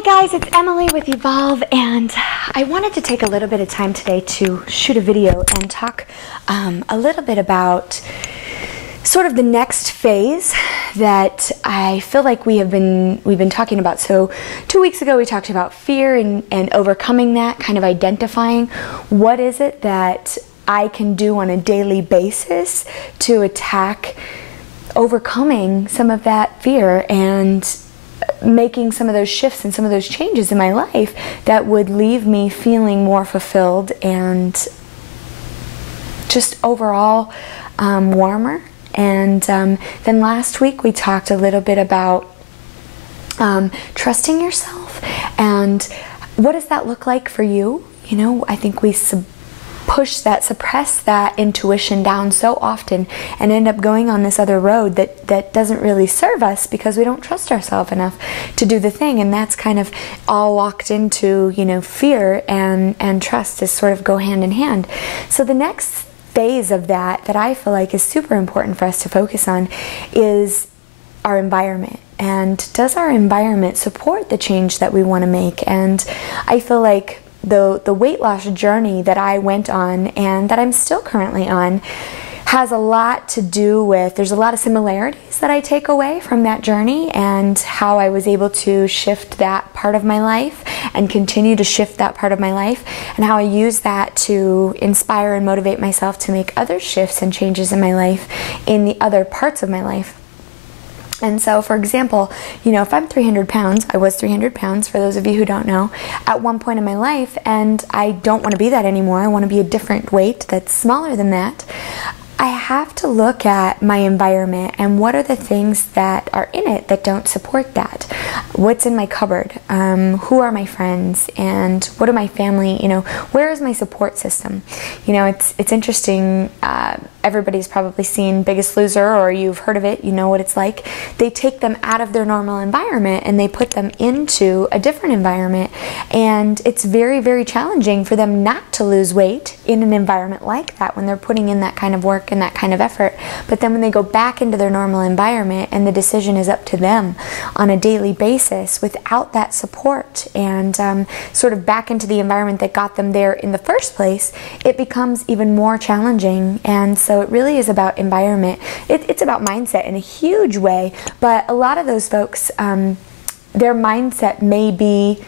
Hi guys, it's Emily with Evolve, and I wanted to take a little bit of time today to shoot a video and talk a little bit about sort of the next phase that I feel like we've been talking about. So 2 weeks ago we talked about fear and overcoming that, kind of identifying what is it that I can do on a daily basis to attack overcoming some of that fear and making some of those shifts and some of those changes in my life that would leave me feeling more fulfilled and just overall warmer. And then last week we talked a little bit about trusting yourself and what does that look like for you. You know, I think we suppress that intuition down so often and end up going on this other road that doesn't really serve us because we don't trust ourselves enough to do the thing. And that's kind of all locked into, you know, fear and trust is sort of go hand in hand. So the next phase of that I feel like is super important for us to focus on is our environment. And does our environment support the change that we want to make? And I feel like the weight loss journey that I went on and that I'm still currently on has a lot to do with, there's a lot of similarities that I take away from that journey and how I was able to shift that part of my life and continue to shift that part of my life, and how I use that to inspire and motivate myself to make other shifts and changes in my life in the other parts of my life. And so, for example, you know, if I'm 300 pounds, I was 300 pounds, for those of you who don't know, at one point in my life, and I don't want to be that anymore, I want to be a different weight that's smaller than that, I have to look at my environment and what are the things that are in it that don't support that. What's in my cupboard? Who are my friends? And what are my family? You know, where is my support system? You know, it's interesting. Everybody's probably seen Biggest Loser, or you've heard of it, you know what it's like. They take them out of their normal environment and they put them into a different environment. And it's very, very challenging for them not to lose weight in an environment like that when they're putting in that kind of work and that kind of effort. But then when they go back into their normal environment and the decision is up to them on a daily basis without that support and sort of back into the environment that got them there in the first place, it becomes even more challenging. And so it really is about environment. It's about mindset in a huge way, but a lot of those folks, their mindset may be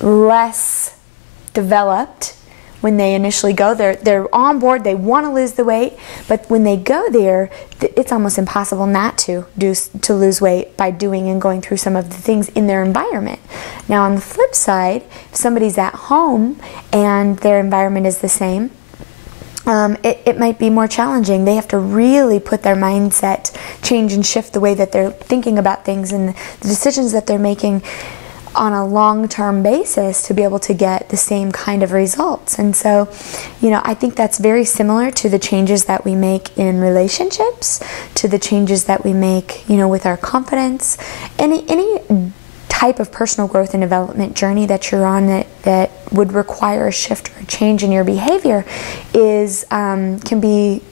less developed when they initially go there. They're on board, they want to lose the weight, but when they go there, it's almost impossible not to lose weight by doing and going through some of the things in their environment. Now on the flip side, if somebody's at home and their environment is the same, it might be more challenging. They have to really put their mindset, change and shift the way that they're thinking about things and the decisions that they're making on a long-term basis to be able to get the same kind of results. And so, you know, I think that's very similar to the changes that we make in relationships, to the changes that we make, you know, with our confidence. Any type of personal growth and development journey that you're on that would require a shift or a change in your behavior is can be,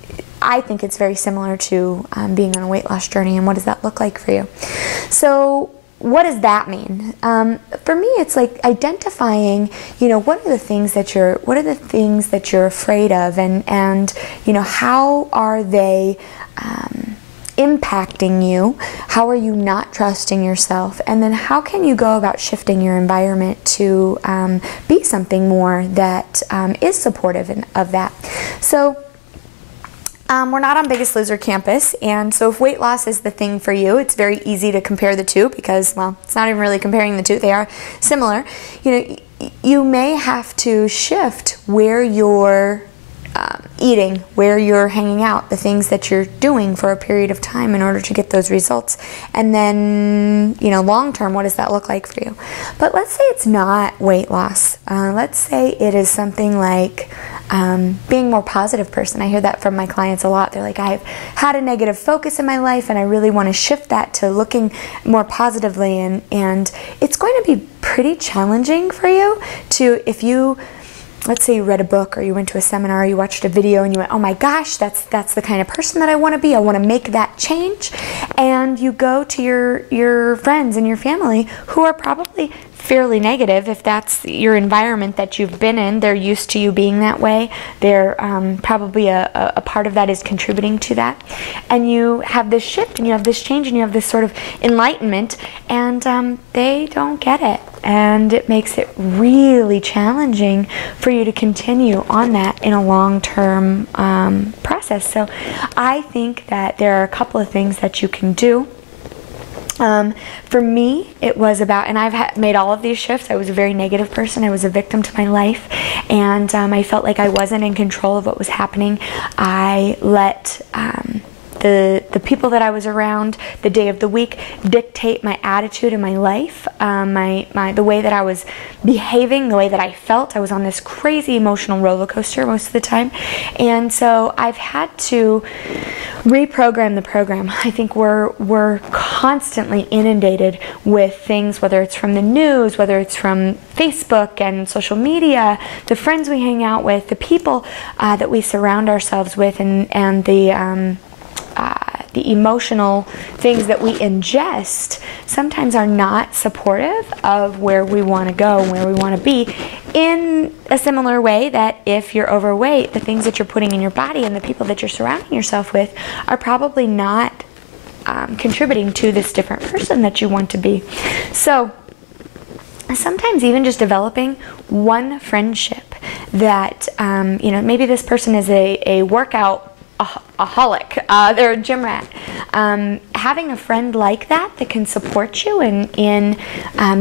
I think it's very similar to being on a weight loss journey. And what does that look like for you? So what does that mean? For me, it's like identifying, you know, what are the things that you're afraid of, and you know, how are they impacting you? How are you not trusting yourself? And then how can you go about shifting your environment to be something more that is supportive of that? So we're not on Biggest Loser campus, and so if weight loss is the thing for you, it's very easy to compare the two because, well, it's not even really comparing the two. They are similar. You know, you may have to shift where you're eating, where you're hanging out, the things that you're doing for a period of time in order to get those results. And then, you know, long term, what does that look like for you? But let's say it's not weight loss. Let's say it is something like being a more positive person. I hear that from my clients a lot. They're like, I've had a negative focus in my life and I really want to shift that to looking more positively. And it's going to be pretty challenging for you to, if you, let's say you read a book or you went to a seminar or you watched a video and you went, oh my gosh, that's the kind of person that I want to be. I want to make that change. And and you go to your friends and your family who are probably fairly negative. If that's your environment that you've been in, they're used to you being that way. They're probably a part of that is contributing to that. And you have this shift, and you have this change, and you have this sort of enlightenment, and they don't get it. And it makes it really challenging for you to continue on that in a long-term process. So I think that there are a couple of things that you can do. For me, it was about, and I've made all of these shifts. I was a very negative person. I was a victim to my life, and I felt like I wasn't in control of what was happening. I let the people that I was around, the day of the week, dictate my attitude in my life, the way that I was behaving, the way that I felt. I was on this crazy emotional roller coaster most of the time, and so I've had to reprogram the program. I think we're constantly inundated with things, whether it's from the news, whether it's from Facebook and social media, the friends we hang out with, the people that we surround ourselves with, and the emotional things that we ingest sometimes are not supportive of where we want to go, where we want to be, in a similar way that if you're overweight, the things that you're putting in your body and the people that you're surrounding yourself with are probably not contributing to this different person that you want to be. So sometimes even just developing one friendship that, maybe this person is a workout aholic, they're a gym rat. Having a friend like that can support you in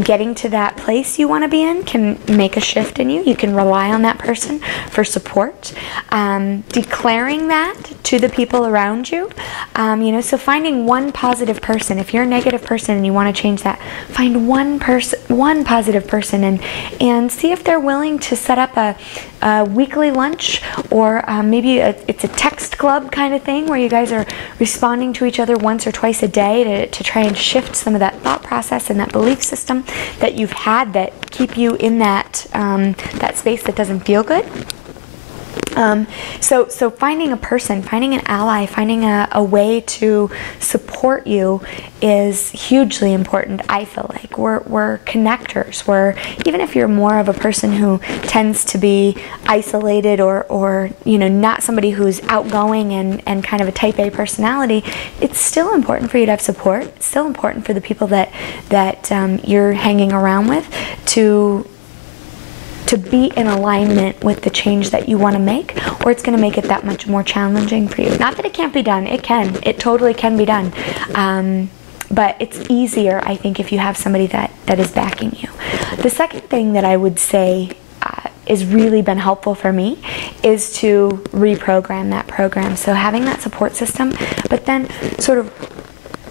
getting to that place you want to be in can make a shift in you. You can rely on that person for support. Declaring that to the people around you. So finding one positive person. If you're a negative person and you want to change that, find one positive person and see if they're willing to set up a weekly lunch, or maybe it's a text club kind of thing where you guys are responding to each other once or twice a day to try and shift some of that thought process and that belief system that you've had that keep you in that space that doesn't feel good. So finding a person, finding an ally, finding a way to support you is hugely important. I feel like we're connectors. Even if you're more of a person who tends to be isolated or not somebody who's outgoing and kind of a type A personality, it's still important for you to have support. It's still important for the people that you're hanging around with to be in alignment with the change that you want to make, or it's going to make it that much more challenging for you. Not that it can't be done. It can. It totally can be done. But it's easier, I think, if you have somebody that is backing you. The second thing that I would say has really been helpful for me is to reprogram that program. So having that support system, but then sort of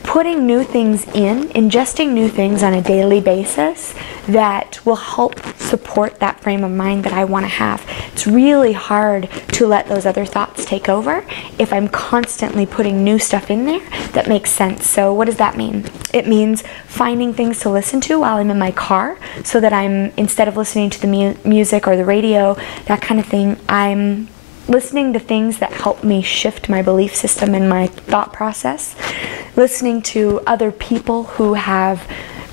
putting new things ingesting new things on a daily basis that will help support that frame of mind that I want to have. It's really hard to let those other thoughts take over if I'm constantly putting new stuff in there that makes sense. So what does that mean? It means finding things to listen to while I'm in my car, so that I'm, instead of listening to the music or the radio, that kind of thing, I'm listening to things that help me shift my belief system and my thought process. Listening to other people who have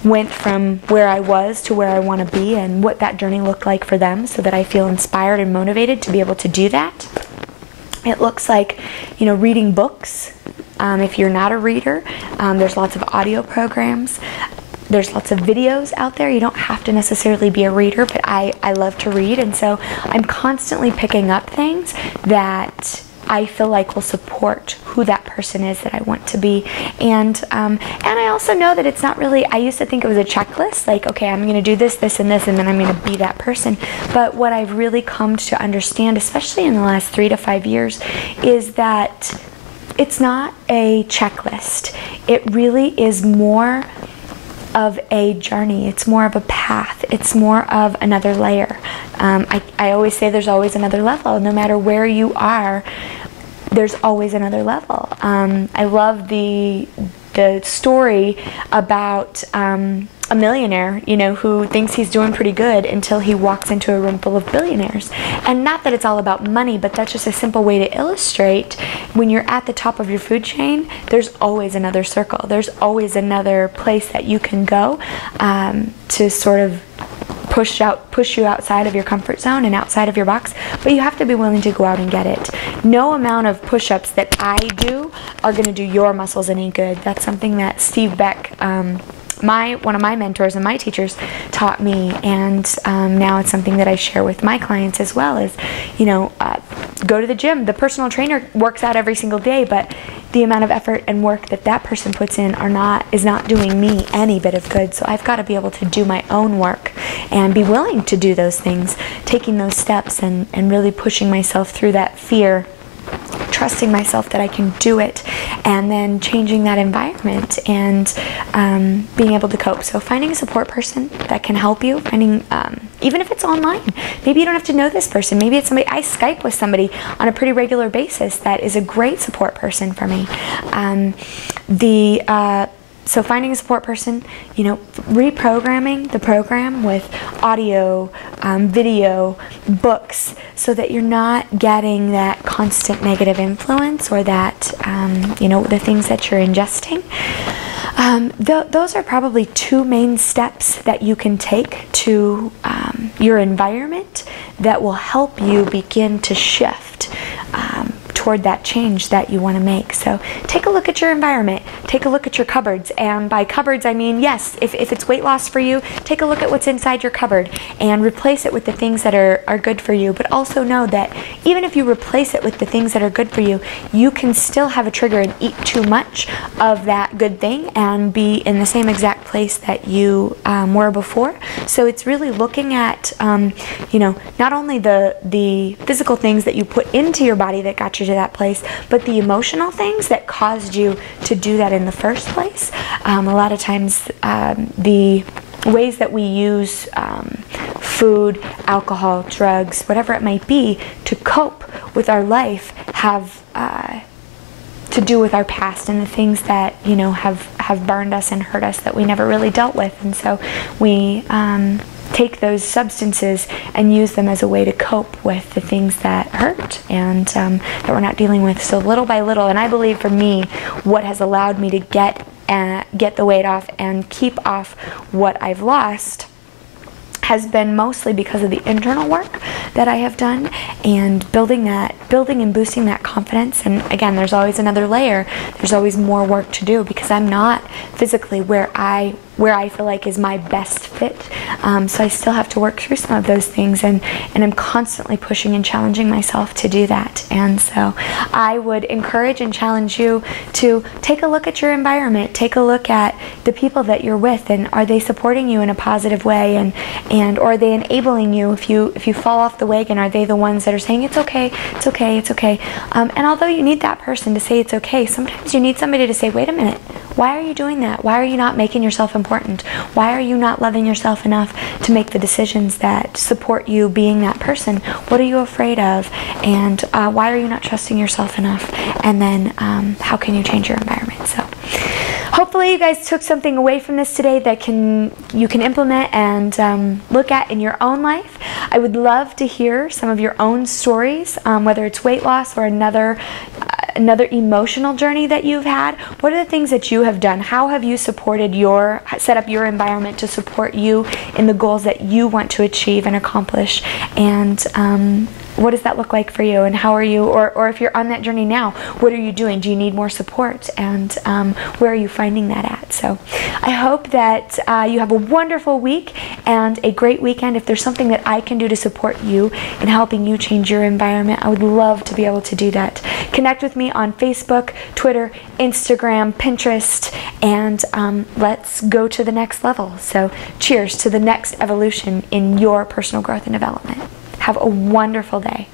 went from where I was to where I want to be and what that journey looked like for them, so that I feel inspired and motivated to be able to do that. It looks like, reading books. If you're not a reader, there's lots of audio programs. There's lots of videos out there. You don't have to necessarily be a reader, but I love to read, and so I'm constantly picking up things that I feel like will support who that person is that I want to be. And I also know that it's not really, I used to think it was a checklist, like, okay, I'm going to do this, this, and this, and then I'm going to be that person. But what I've really come to understand, especially in the last 3 to 5 years, is that it's not a checklist. It really is more of a journey. It's more of a path. It's more of another layer. I always say there's always another level. No matter where you are, there's always another level. I love the story about a a millionaire, you know, who thinks he's doing pretty good until he walks into a room full of billionaires. And not that it's all about money, but that's just a simple way to illustrate when you're at the top of your food chain, there's always another circle. There's always another place that you can go to sort of push you outside of your comfort zone and outside of your box, but you have to be willing to go out and get it. No amount of push-ups that I do are going to do your muscles any good. That's something that Steve Beck, one of my mentors and my teachers, taught me, and now it's something that I share with my clients as well. Is, you know, go to the gym. The personal trainer works out every single day, but the amount of effort and work that that person puts in is not doing me any bit of good. So I've got to be able to do my own work and be willing to do those things, taking those steps and really pushing myself through that fear, trusting myself that I can do it, and then changing that environment and being able to cope. So finding a support person that can help you, finding, even if it's online, maybe you don't have to know this person, maybe it's somebody, I Skype with somebody on a pretty regular basis that is a great support person for me. So finding a support person, you know, reprogramming the program with audio, video, books, so that you're not getting that constant negative influence or that, you know, the things that you're ingesting. Those are probably two main steps that you can take to your environment that will help you begin to shift toward that change that you want to make. So take a look at your environment, take a look at your cupboards, and by cupboards I mean, yes, if it's weight loss for you, take a look at what's inside your cupboard and replace it with the things that are good for you. But also know that even if you replace it with the things that are good for you, you can still have a trigger and eat too much of that good thing and be in the same exact place that you were before. So it's really looking at, you know, not only the physical things that you put into your body that got you to that place, but the emotional things that caused you to do that in the first place. A lot of times the ways that we use food, alcohol, drugs, whatever it might be, to cope with our life have to do with our past and the things that, you know, have burned us and hurt us that we never really dealt with. And so we take those substances and use them as a way to cope with the things that hurt and that we're not dealing with. So little by little, and I believe for me, what has allowed me to get the weight off and keep off what I've lost has been mostly because of the internal work that I have done and building and boosting that confidence. And again, there's always another layer. There's always more work to do because I'm not physically where I feel like is my best fit. So I still have to work through some of those things, and I'm constantly pushing and challenging myself to do that. And so I would encourage and challenge you to take a look at your environment, take a look at the people that you're with, and are they supporting you in a positive way, and or are they enabling you if you fall off the wagon? Are they the ones that are saying it's okay, it's okay, it's okay? And although you need that person to say it's okay, sometimes you need somebody to say, wait a minute, why are you doing that? Why are you not making yourself important? Why are you not loving yourself enough to make the decisions that support you being that person? What are you afraid of? And why are you not trusting yourself enough? And then how can you change your environment? So hopefully you guys took something away from this today that you can implement and look at in your own life. I would love to hear some of your own stories, whether it's weight loss or another emotional journey that you've had. What are the things that you have done? How have you set up your environment to support you in the goals that you want to achieve and accomplish? And what does that look like for you? And how are you, or if you're on that journey now, what are you doing? Do you need more support? And where are you finding that at? So I hope that you have a wonderful week and a great weekend. If there's something that I can do to support you in helping you change your environment, I would love to be able to do that. Connect with me on Facebook, Twitter, Instagram, Pinterest, and let's go to the next level. So cheers to the next evolution in your personal growth and development. Have a wonderful day.